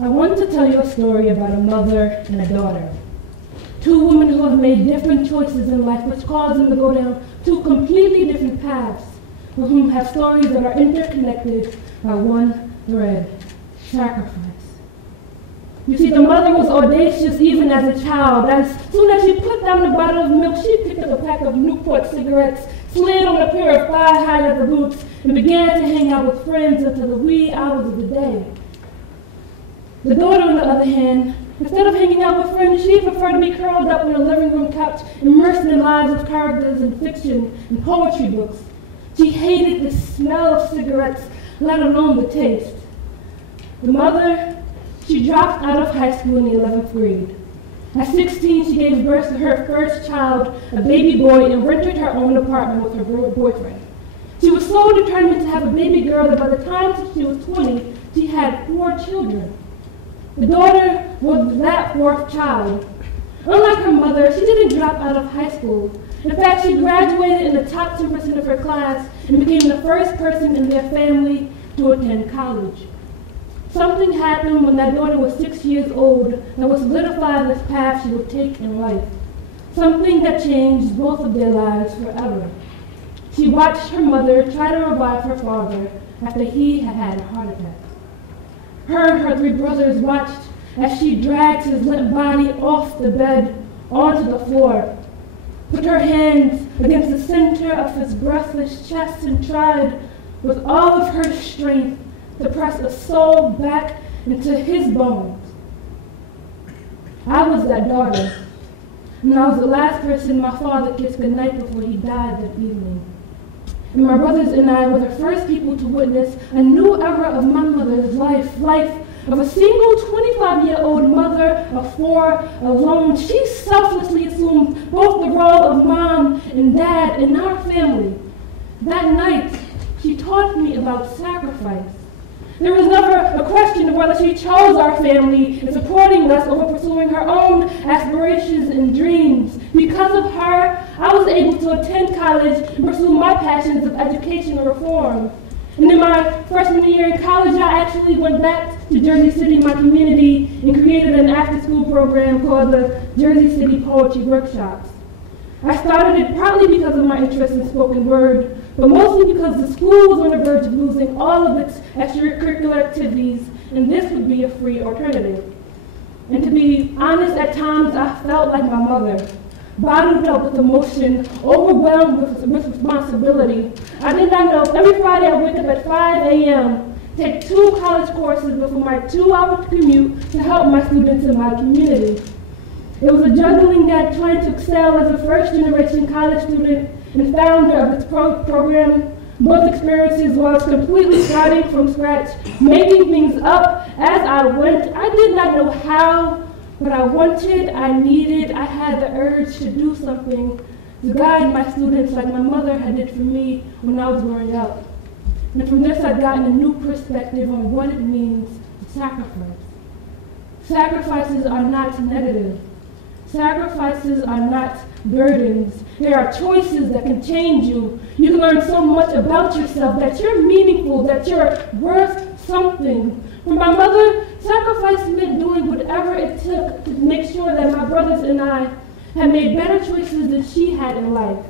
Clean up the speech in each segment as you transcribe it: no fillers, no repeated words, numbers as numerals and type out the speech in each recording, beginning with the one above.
I want to tell you a story about a mother and a daughter. Two women who have made different choices in life, which caused them to go down two completely different paths, but whom have stories that are interconnected by one thread: sacrifice. You see, the mother was audacious even as a child. As soon as she put down the bottle of milk, she picked up a pack of Newport cigarettes, slid on a pair of thigh-high leather boots, and began to hang out with friends until the wee hours of the day. The daughter, on the other hand, instead of hanging out with friends, she preferred to be curled up on a living room couch, immersed in the lives of characters in fiction and poetry books. She hated the smell of cigarettes, let alone the taste. The mother, she dropped out of high school in the 11th grade. At 16, she gave birth to her first child, a baby boy, and rented her own apartment with her boyfriend. She was so determined to have a baby girl that by the time she was 20, she had 4 children. The daughter was that 4th child. Unlike her mother, she didn't drop out of high school. In fact, she graduated in the top 10% of her class and became the first person in their family to attend college. Something happened when that daughter was 6 years old that would solidify this path she would take in life. Something that changed both of their lives forever. She watched her mother try to revive her father after he had had a heart attack. Her and her 3 brothers watched as she dragged his limp body off the bed onto the floor, put her hands against the center of his breathless chest and tried with all of her strength to press a soul back into his bones. I was that daughter, and I was the last person my father kissed goodnight before he died that evening. And my brothers and I were the first people to witness a new era of my mother's life of a single 25-year-old mother of 4 alone. She selflessly assumed both the role of mom and dad in our family. That night, she taught me about sacrifice. There was never a question of whether she chose our family and supporting us over pursuing her own aspirations and dreams. Because of her, I was able to attend college and pursue my passions of education and reform. And in my freshman year in college, I actually went back to Jersey City, my community, and created an after-school program called the Jersey City Poetry Workshops. I started it partly because of my interest in spoken word, but mostly because the school was on the verge of losing all of its extracurricular activities, and this would be a free alternative. And to be honest, at times I felt like my mother, bottled up with emotion, overwhelmed with responsibility. I did not know every Friday I wake up at 5 a.m., take 2 college courses before my 2-hour commute to help my students in my community. It was a juggling act trying to excel as a first-generation college student and founder of its program. Both experiences was completely starting from scratch, making things up as I went. I did not know how, but I wanted, I needed, I had the urge to do something to guide my students like my mother had did for me when I was growing up. And from this I've gotten a new perspective on what it means to sacrifice. Sacrifices are not negative. Sacrifices are not burdens. They are choices that can change you. You can learn so much about yourself, that you're meaningful, that you're worth something. For my mother, sacrifice meant doing whatever it took to make sure that my brothers and I had made better choices than she had in life.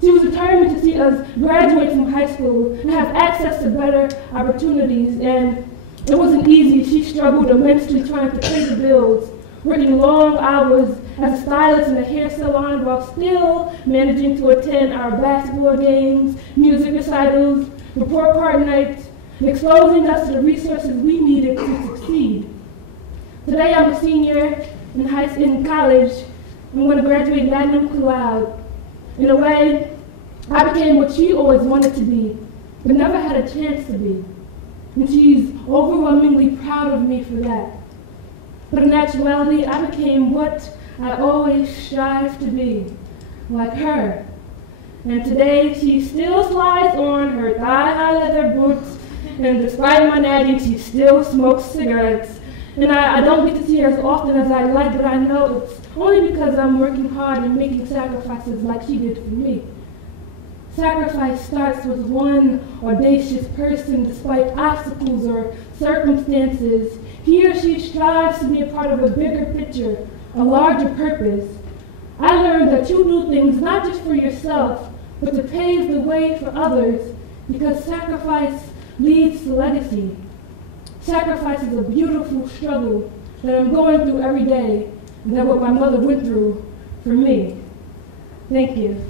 She was determined to see us graduate from high school and have access to better opportunities, and it wasn't easy. She struggled immensely trying to pay the bills, working long hours as a stylist in a hair salon while still managing to attend our basketball games, music recitals, report card nights, and exposing us to the resources we needed to succeed. Today I'm a senior in college. I'm going to graduate magna cum laude. In a way, I became what she always wanted to be, but never had a chance to be. And she's overwhelmingly proud of me for that. But in actuality, I became what I always strive to be, like her. And today, she still slides on her thigh-high leather boots, and despite my nagging, she still smokes cigarettes. And I don't get to see her as often as I'd like, but I know it's only because I'm working hard and making sacrifices like she did for me. Sacrifice starts with one audacious person despite obstacles or circumstances. he or she strives to be a part of a bigger picture, a larger purpose. I learned that you do things not just for yourself, but to pave the way for others, because sacrifice leads to legacy. Sacrifice is a beautiful struggle that I'm going through every day, and that what my mother went through for me. Thank you.